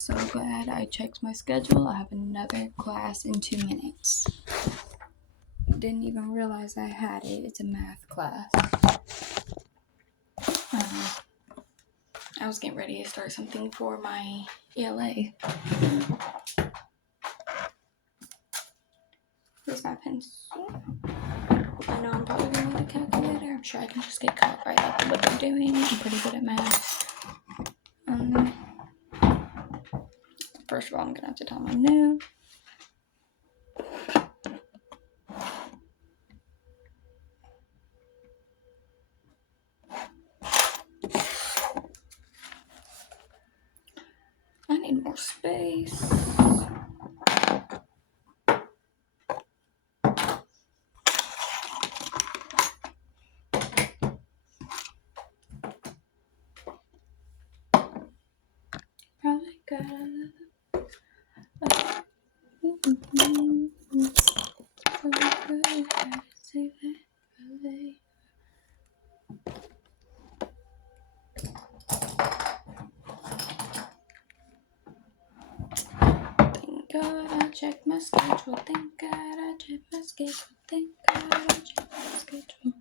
So glad I checked my schedule. I have another class in 2 minutes. Didn't even realize I had it. It's a math class. I was getting ready to start something for my ELA. Where's my pencil? I know I'm probably going to need a calculator. I'm sure I can just get caught right up with what I'm doing. I'm pretty good at math. First of all, I'm going to have to tell my note. I need more space. Probably gotta save that for later. Thank God I checked my schedule. Thank God I checked my schedule. Thank God I checked my schedule.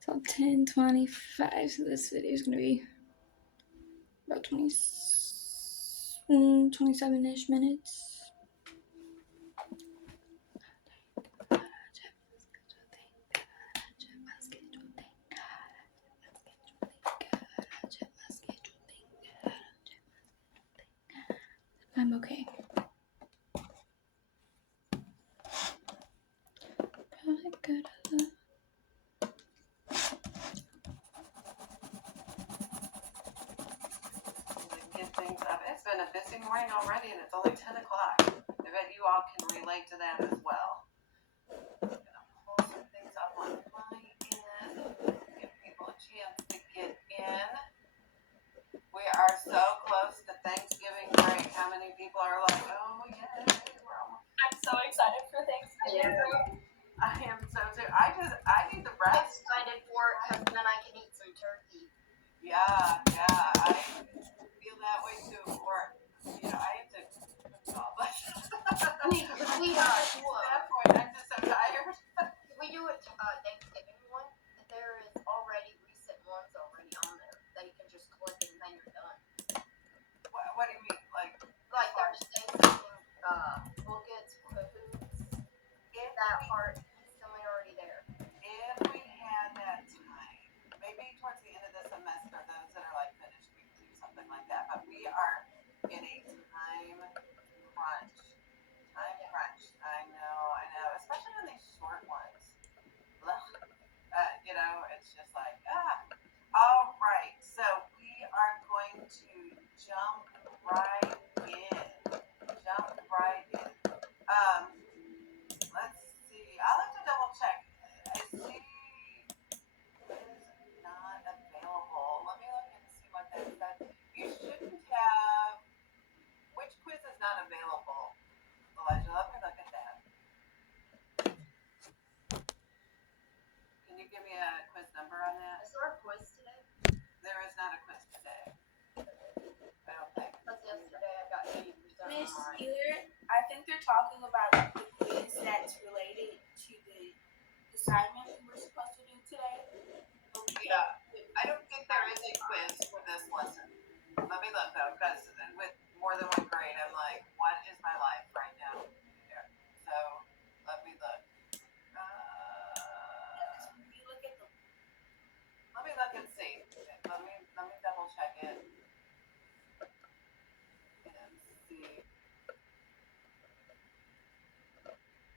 So 10:25. So this video is gonna be about 27-ish minutes. I'm okay. Probably good. Get things up. It's been a busy morning already, and it's only 10 o'clock. I bet you all can relate to that as well. I'm gonna pull some things up on my end, give people a chance to get in. We are so close to Thanksgiving break. How many people are like, oh yeah, we're almost. I'm so excited for Thanksgiving. I am so too. I need the rest. Excited for it because then I can eat some turkey. Yeah, I feel that way too. Or, I have to cook it all, but at that point, I'm just so tired. We do it Thanksgiving one. There is already recent ones already on there that you can just click and then you're done. What do you mean? Like there's Thanksgiving buckets, foods. That part is still already there. If we had that time, maybe towards the end of the semester, those that are like finished, we can do something like that. But we are in a time crunch. I know. Especially on these short ones. It's just like, All right, so we are going to jump right in. Let's see. I'll have to double check. I see is not available. Let me look and see what that said. You shouldn't have. Which quiz is not available? Elijah, let me look at that. Can you give me a quiz number on that? Is there a quiz today? There is not a quiz today. I don't think. Because yesterday I got 80%. Miss Steeler, I think they're talking about the quiz that's related to the assignment we were supposed to do today. Yeah, I don't think there is a quiz for this lesson. Let me look though, because with more than one grade, I'm like, what is my life right now? So let me look. Let me look and see. Let me double check it and see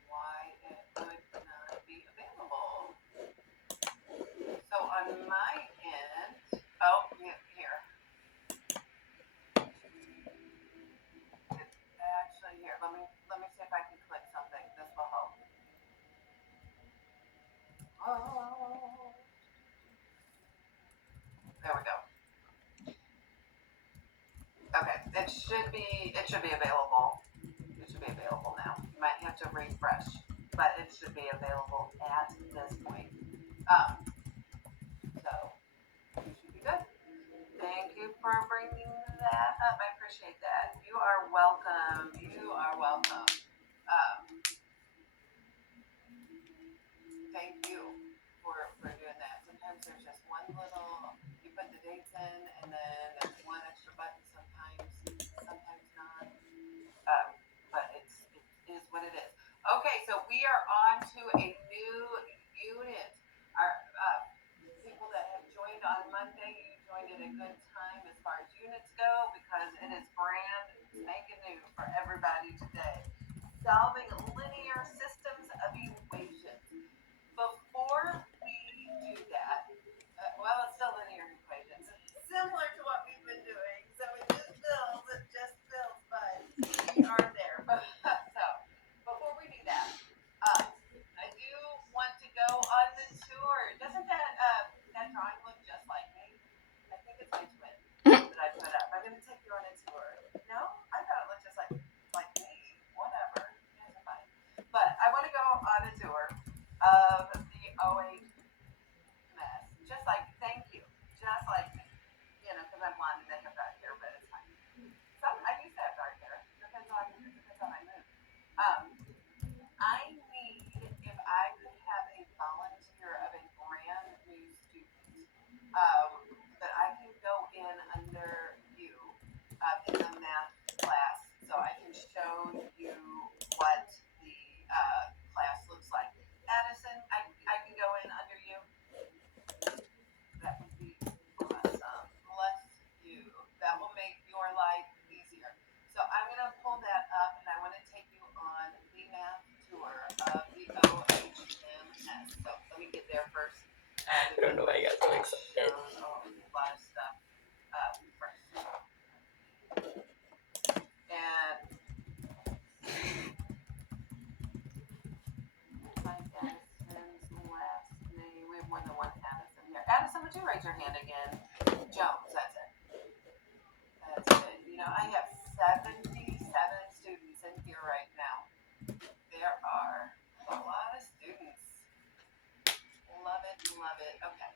why it would not be available. So on my end, here. Actually, here. Let me see if I can click something. This will help. Oh. There we go. Okay, it should be available. It should be available now. You might have to refresh. but it should be available at this point. So you should be good. Thank you for bringing that up. I appreciate that. You are welcome. You are welcome. Thank you for doing that. Sometimes there's just one little, you put the dates in and then there's one extra button sometimes not. But it is what it is. Okay, so we are on to a new unit. Our people that have joined on Monday, you joined at a good time as far as units go because it is brand spanking new for everybody today. Solving linear systems of equations. Before we do that, well, it's still linear equations, similar to what we've been doing. So it just builds, but we are there. So before we do that, I do want to go on the tour. Doesn't that drawing look just like me? I think it's my twin that I put up. I'm gonna take you on a tour. No, I thought it looked just like me. Whatever, you guys are fine. But I want to go on a tour of the OH mess. Just like, thank you. Just like me. You know, because I'm blonde and they have dark hair, but it's fine. I used to have dark hair. Depends on my mood. I need, if I could have a volunteer of a brand new student, that I can go in under you, in the math class, so I can show you what the class looks like. Addison, I can go in under you. That would be awesome. Bless you. That will make your life easier. So I'm gonna pull that up, and I want to take you on the math tour of the OHMS. So let me get there first. I don't know why I got so excited. A lot of stuff first. And find Addison's last name. We have more than one Addison here. Addison, would you raise your hand again? Jones, that's it. That's it. You know, I have 77 students in here right now. There are a lot of students. Love it, love it. Okay.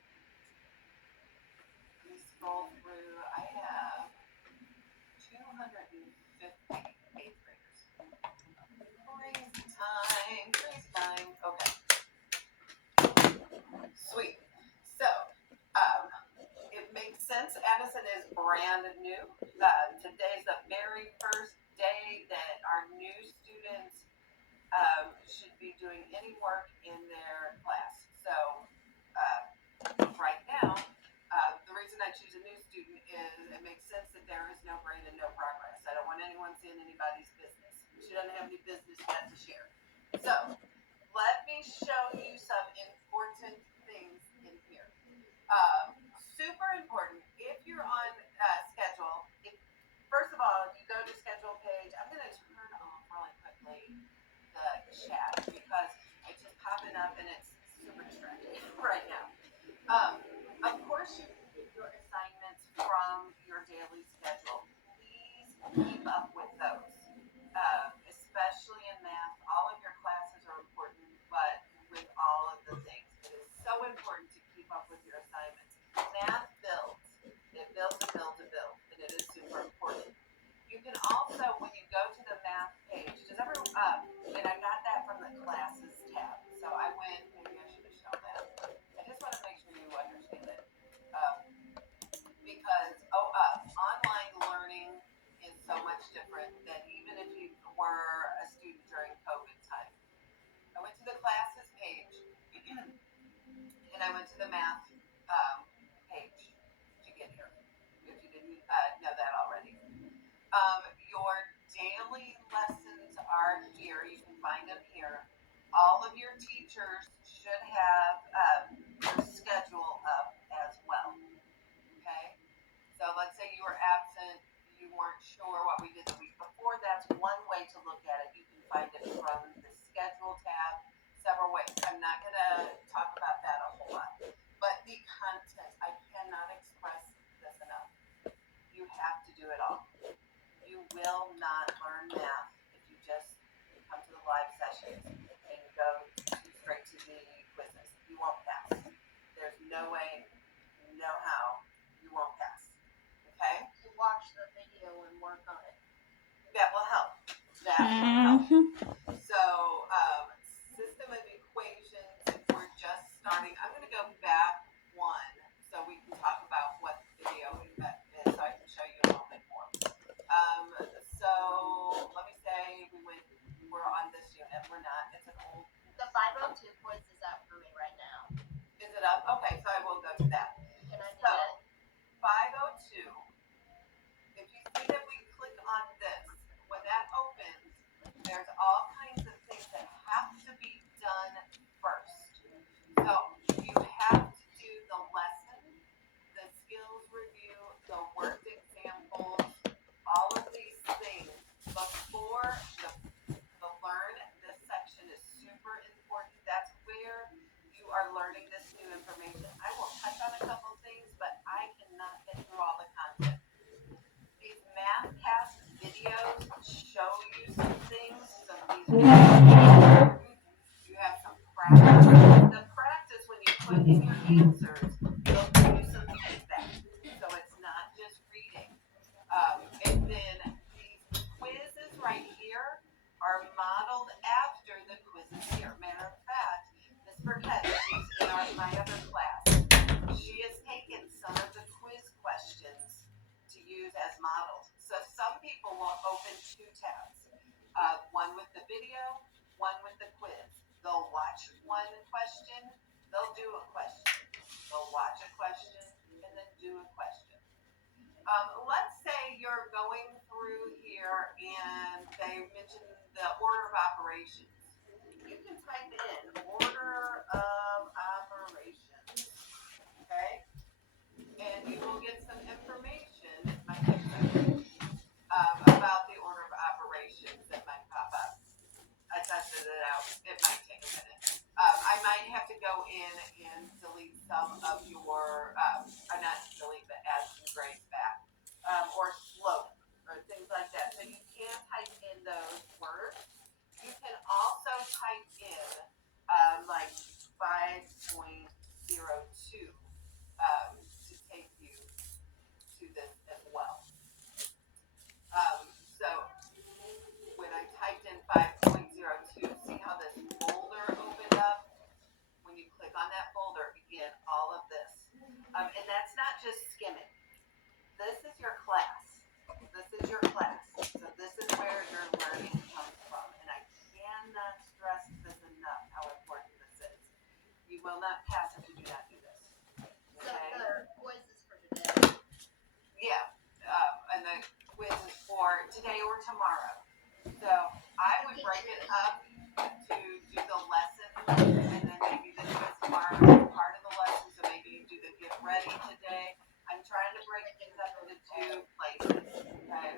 Let me scroll through. I have 250 eighth graders. Freeze time. Okay. Sweet. So, it makes sense. Addison is brand new. Today's the very first day that our new students should be doing any work in their class. So, right now, the reason I choose a new student is it makes sense that there is no grade and no progress. I don't want anyone seeing anybody's business. She doesn't have any business yet to share. So, let me show you some important things in here. Super important. If you're on schedule, first of all, you go to schedule page. I'm going to turn off really quickly the chat because it's just popping up and it's super distracting right now. Of course, you can get your assignments from your daily schedule. Please keep up with those, especially in math. All of your classes are important, but with all of the things, it is so important to keep up with your assignments. Math builds. It builds and builds and builds, and it is super important. You can also, when you go to the math page, and I got that from the classes tab. So I went, maybe I should have shown that. I just want to make sure you understand it. Because online learning is so much different than even if you were a student during COVID time. I went to the classes page and I went to the math page to get here. If you didn't know that already. Your daily lessons are here. You can find them here. All of your teachers should have your schedule up as well. Okay? So let's say you were absent, you weren't sure what we did the week before. That's one way to look at it. You can find it from the schedule tab several ways. I'm not going to talk about that a whole lot. But the content, I cannot express this enough. You have to do it all. You will not learn math if you just come to the live sessions and go are learning this new information. I will touch on a couple things, but I cannot get through all the content. These MathCast videos show you some things. Some of these videos, you have some practice. The practice, when you put in your answers, they'll give you some feedback. So it's not just reading. And then these quizzes right here are modeled after the quizzes here. Matter of fact, Miss Burkett, she's in my other class. She has taken some of the quiz questions to use as models. So some people will open two tabs, one with the video, one with the quiz. They'll watch one question, they'll do a question. They'll watch a question and then do a question. Let's say you're going through here and they mention the order of operations. You can type in order of operations, okay? And you will get some information, about the order of operations that might pop up. I tested it out. It might take a minute. I might have to go in and delete some of your, not delete, but add some grades back, or slope, or things like that. So you can type in those words. You can also type in, like 5.02, to take you to this as well. So when I typed in 5.02, see how this folder opened up? When you click on that folder, you get all of this. And that's not just skimming. This is your class. This is your class. So this is where your learning comes from. And I cannot stress this enough, how important this is. You will not pass if you do not do this. So the quizzes for today. Yeah. And the quiz is for today or tomorrow. So I would break it up to do the lesson and then maybe the quiz tomorrow is part of the lesson. So maybe you do the get ready today. I'm trying to break things up into two places. Okay.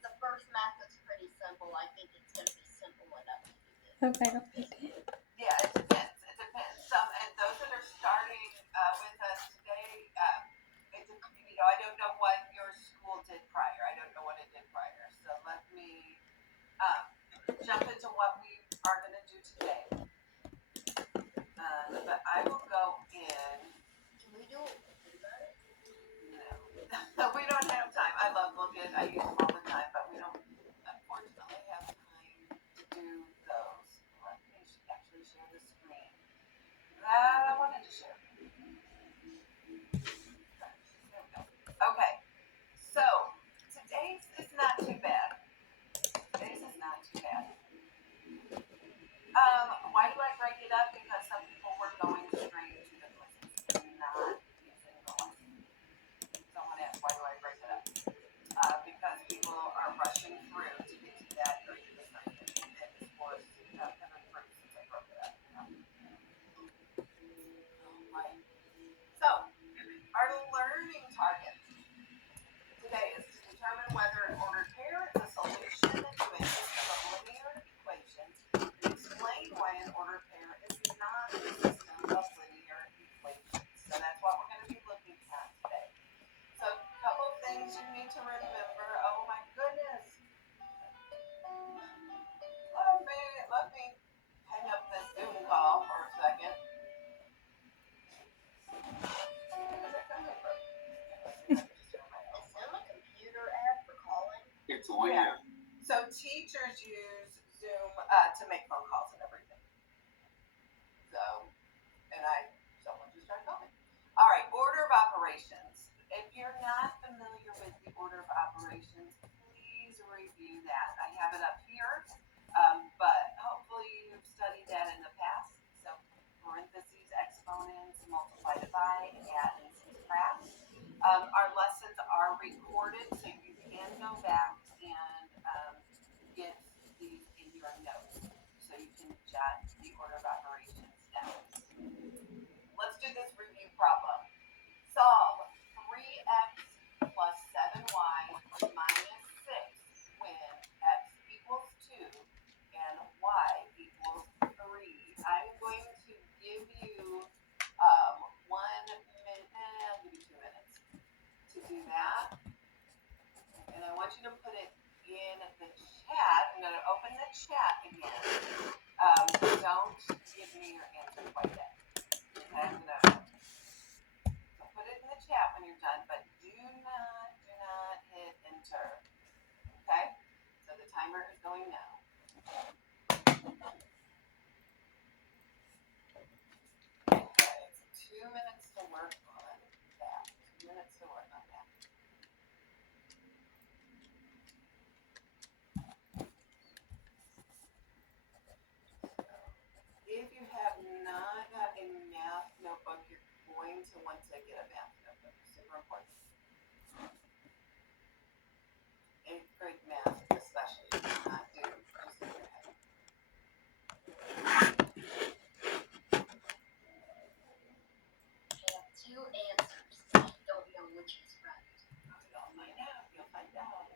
The first math is pretty simple. I think it's going to be simple enough to do this. Okay, I don't think it. Yeah, it depends. It depends. Some, and those that are starting with us today, I don't know what your school did prior. I don't know what it did prior. So let me jump into what we are going to do today. But I will go in. Can we do it? No, we don't have time. I love looking. I use them all the time, but we don't unfortunately have time to do those. Let me actually share the screen. That I wanted to share. Okay, so today's is not too bad. Today's is not too bad. Why do I break it up? Because some people were going straight to the quizzes, not using the lesson. Someone asked, why do I break it up? Because people are rushing through to get to that grade assignment, and this was kind of free since I broke it up. Right. So, our learning target today is to determine whether an ordered pair is a solution to a system of linear equations, and explain why an ordered pair is not a system of linear equations. So that's what we're going to be looking at today. So a couple of things you need to remember. Oh my goodness. Let me hang up this Zoom call for a second. Is Zoom a computer app for calling? It's linear. So teachers use Zoom to make phone calls and everything. So, someone just tried calling. All right, order of operations. If you're not familiar with the order of operations, please review that. I have it up here, but hopefully you've studied that in the past. So parentheses, exponents, multiply, divide, add, and subtract. Our lessons are recorded, so you can go back and get these in your notes. So you can jot the order of operations down. Let's do this review problem. Solve 3x plus 7y minus 6 when x equals back again. Don't give me your answer quite yet. Okay, I'm gonna so put it in the chat when you're done, but do not hit enter. Okay, so the timer is going now. Okay, so 2 minutes to work on that. 2 minutes to work on that. If you have not got a math notebook, you're going to want to get a math notebook. Super important. 8th grade math, especially, do not do just in your head. They have two answers. Don't know which is right. You'll find out. You'll find out.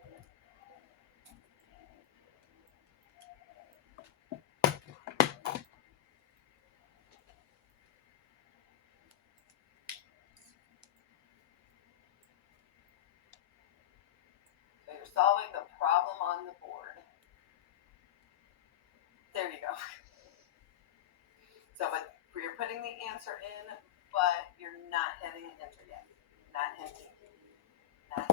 So you're solving the problem on the board. There you go. So, but you're putting the answer in, but you're not hitting enter yet. Not hitting enter yet.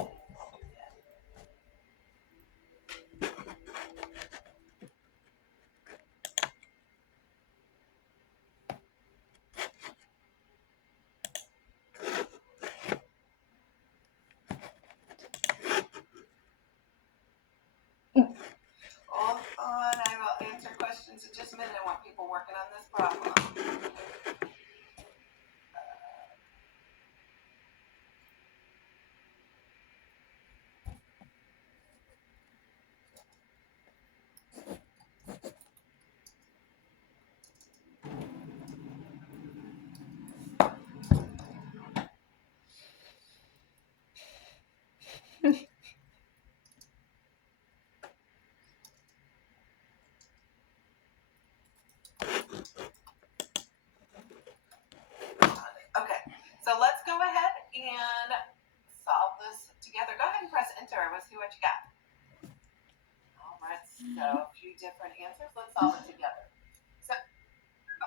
Hold on, I will answer questions in just a minute. I want people working on this problem. Okay, so let's go ahead and solve this together. Go ahead and press enter. Let's see what you got. All right, so a few different answers. Let's solve it together. So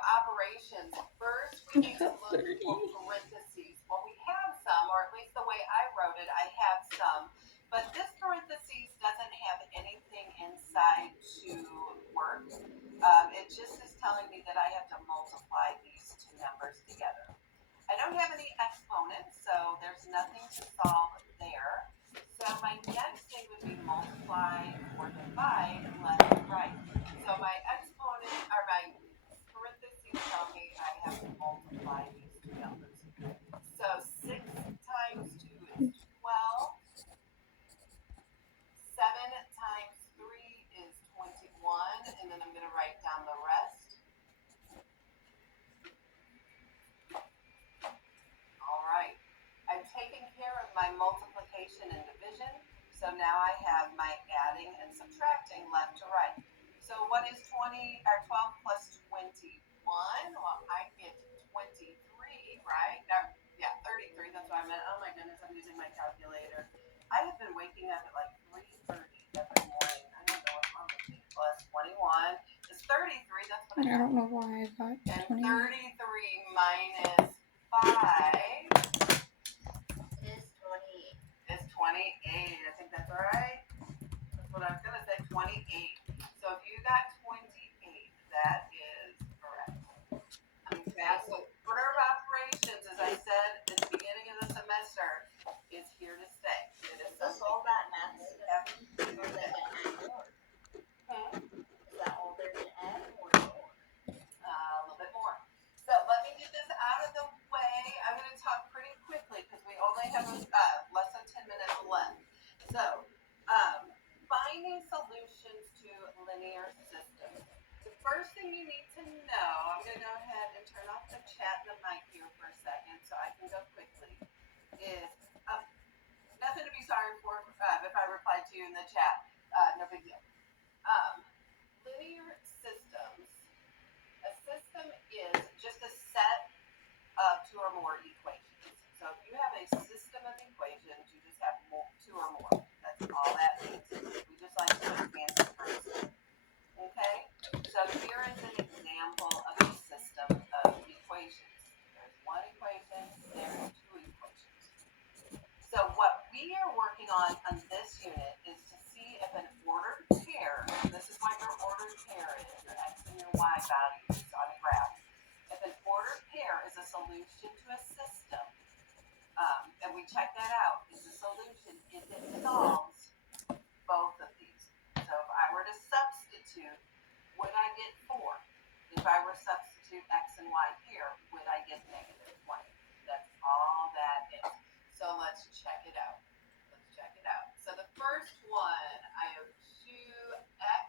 operations. First, we need to look for parentheses. Well, we have some, or at least the way I wrote it, I have some. But this parentheses doesn't have anything inside to work. It just is telling me that I have to multiply these two numbers together. I don't have any exponents, so there's nothing to solve there. So my next thing would be multiply or divide left and right. So my exponent, or my parentheses tell me I have to multiply these two numbers. So 6 times 2 is 12. 7 times 3 is 21, and then I'm going to write down the rest. All right. I've taken care of my multiplication and division, so now I have my adding and subtracting left to right. So what is 12 plus 21? Well, I get 23, right? Yeah, 33. That's what I meant. Oh my goodness, I'm using my calculator. I have been waking up at like 3:30 every morning. I don't know what's wrong with me. Plus 21 is 33. That's what I I don't know why I got And 20. 33 minus 5 It is 28. is 28. I think that's all right. That's what I was going to say, 28. So if you got 28, that is correct. Okay, so order of operations, as I said at the beginning of the semester, is here to stay. It is That's something. all that math is gonna be, or they can add more. Is that all they're gonna add or more? A little bit more. So let me get this out of the way. I'm going to talk pretty quickly because we only have less than 10 minutes left. So, finding solutions to linear systems. The first thing you need to know, I'm going to go ahead and turn off the chat and the mic here for a second so I can go quickly, is nothing to be sorry for if I replied to you in the chat. No big deal. Linear systems. A system is just a set of 2 or more equations. So if you have a system of equations, you just have 2 or more. That's all that means. We just like to put fancy terms. Okay? here is an example of a system of equations. There's one equation, there's two equations. So what we are working on this unit is to see if an ordered pair, this is what your ordered pair is, your x and your y values on a graph. If an ordered pair is a solution to a system, and we check that out, is the solution if it solves both of these. So if I were to substitute, would I get 4? If I were to substitute x and y here, would I get negative 20? That's all that is. So let's check it out. So the first one, I have 2x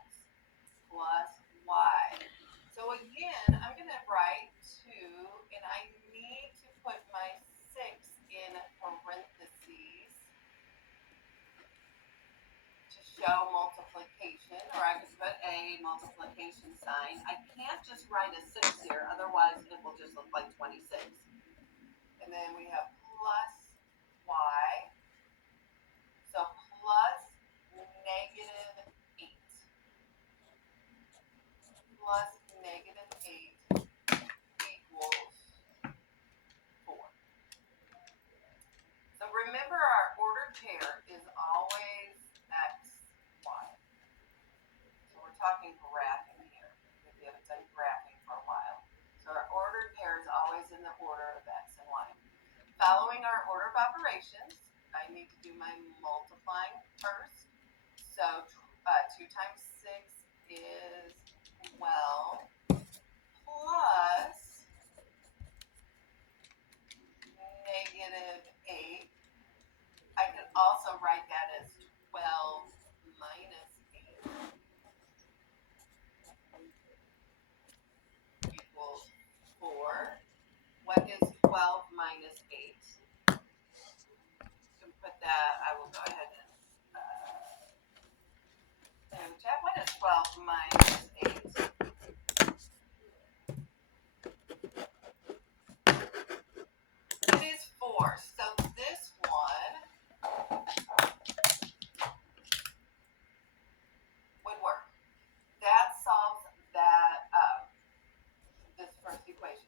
plus y. So again, I'm going to write 2, and I need to put my 6 in parentheses to show multiplication, or I could put a multiplication sign. I can't just write a 6 here, otherwise it will just look like 26. And then we have plus y, so plus negative 8. Plus negative 8 equals 4. So remember, our ordered pair is always x, y. So we're talking graphing here, if you haven't done graphing for a while. So our ordered pair is always in the order of x and y. Following our order of operations, I need to do my multiplying first. So 2 times 6 is 12 plus negative 8. I could also write that as 12 minus 8 equals 4. What is 12 minus 8? To put that, I will go ahead and check. What is 12 minus 8? It is 4. So this one would work. That solves that this first equation.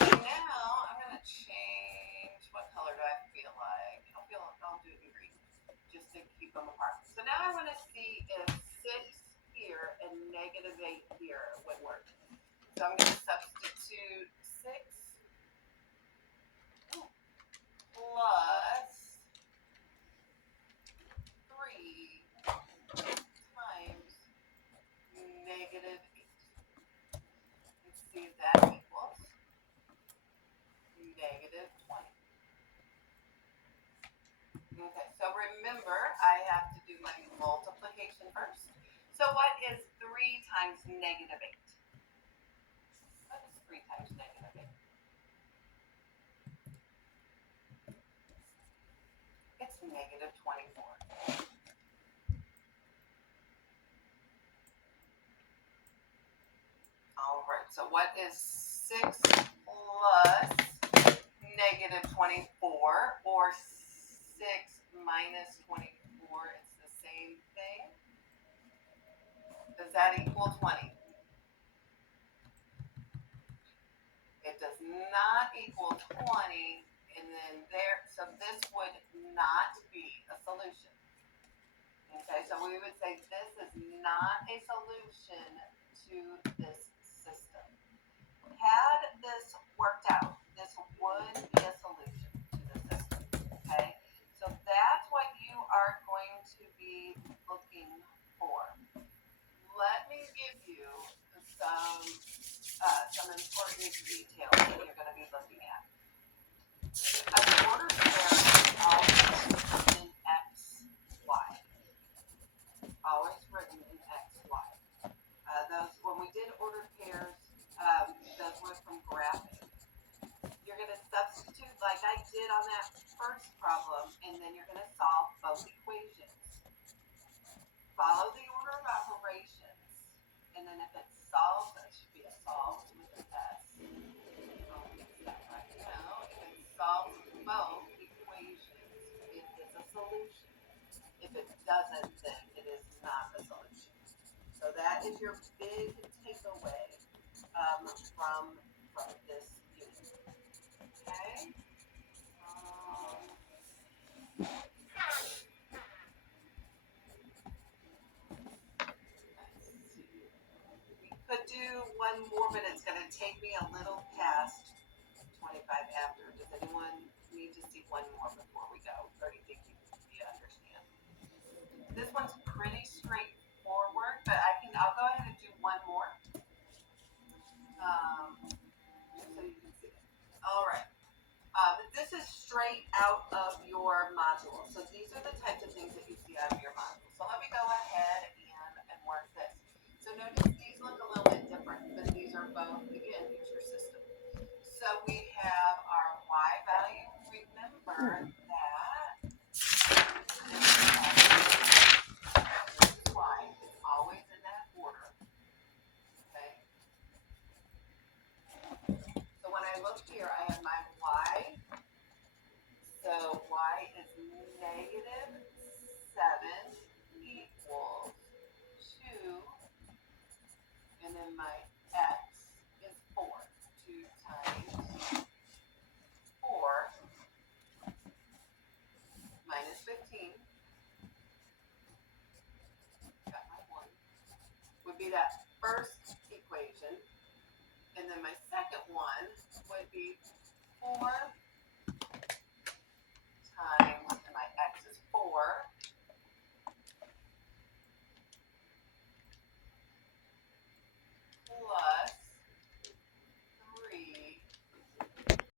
Now I'm gonna change. What color do I feel like? I'll do it in green, just to keep them apart. So now I want to see if 6 here and negative 8 here would work. So I'm going to substitute 6 plus 3 times negative 8. Let's see if that equals negative 20. Okay, so remember, I have to do my multiplication first. So what is 3 times negative 8? What is 3 times negative 8? It's negative 24. All right, so what is 6 plus negative 24, or 6 minus 24? It's the same thing. Does that equal 20? It does not equal 20, and then so this would not be a solution. Okay, so we would say this is not a solution to this system. Had this worked out, this would be a solution to the system. Okay, so that's what you are going to be looking for. Let me give you some important details that you're going to be looking at. An ordered pair is always written in x, y. Always written in x, y. When we did ordered pairs, those were from graphing. You're going to substitute like I did on that first problem, and then you're going to solve both equations. Follow the order of operations, and then if it solves, that should be a solved with an S. I'll fix that right now. If it solves both equations, it is a solution. If it doesn't, then it is not a solution. So that is your big takeaway Okay. Let's see. We could do one more, but it's going to take me a little past 25 after. Does anyone need to see one more before we go? Or do you think you understand? This one's pretty straightforward, but I'll go ahead and do one more. Just so you can see it. All right. This is straight out of your module. So these are the types of things that you see out of your module. So let me go ahead and work this. So notice these look a little bit different, but these are both, again, use your system. So we have our y value. Remember that this is y. It's always in that order. Okay. So when I look here, I have my y. So y is negative 7 equals 2. And then my x is 4. 2 times 4 minus 15. Got my 1. Would be that first equation. And then my second one would be 4